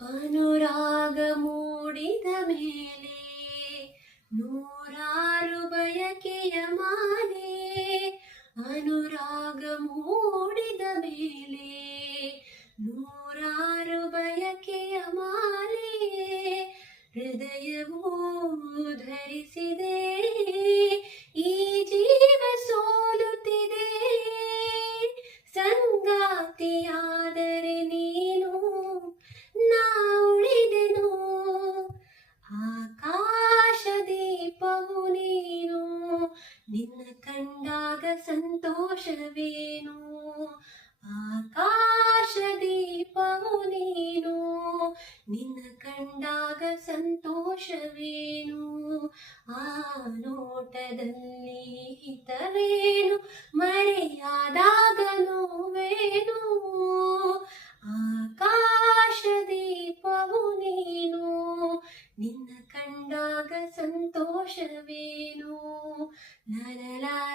ಅನುರಾಗ ಮೂಡಿದ ಮೇಲೆ ನೂರಾರು ಬಯಕೆಯ ಮಾಲೆ. ಅನುರಾಗ ಮೂಡಿದ ಮೇಲೆ ನೂರಾರು ಬಯಕೆಯ ಮಾಲೆ. ಹೃದಯವೂ ಧರಿಸಿದೆ, ಈ ಜೀವ ಸೋಲುತ್ತಿದೆ. ಸಂಗಾತಿಯಾದರೆ ನೀನು, ನಾ ಉಳಿದೆನು. ಆಕಾಶ ದೀಪವು ನೀನು, ನಿನ್ನ ಕಂಡಾಗ ಸಂತೋಷವೇನು. ಆಕಾಶ ದೀಪವು ನೀನು, ನಿನ್ನ ಕಂಡಾಗ ಸಂತೋಷವೇನು. ಆ ನೋಟದಲ್ಲಿ ಹಿತವೇನು, ಮರೆಯಾದಾಗ ನೋವೇನು. ಆಕಾಶ ದೀಪವು ನೀನು, ನಿನ್ನ ಕಂಡಾಗ ಸಂತೋಷವೇನು. ಲಲಲಾ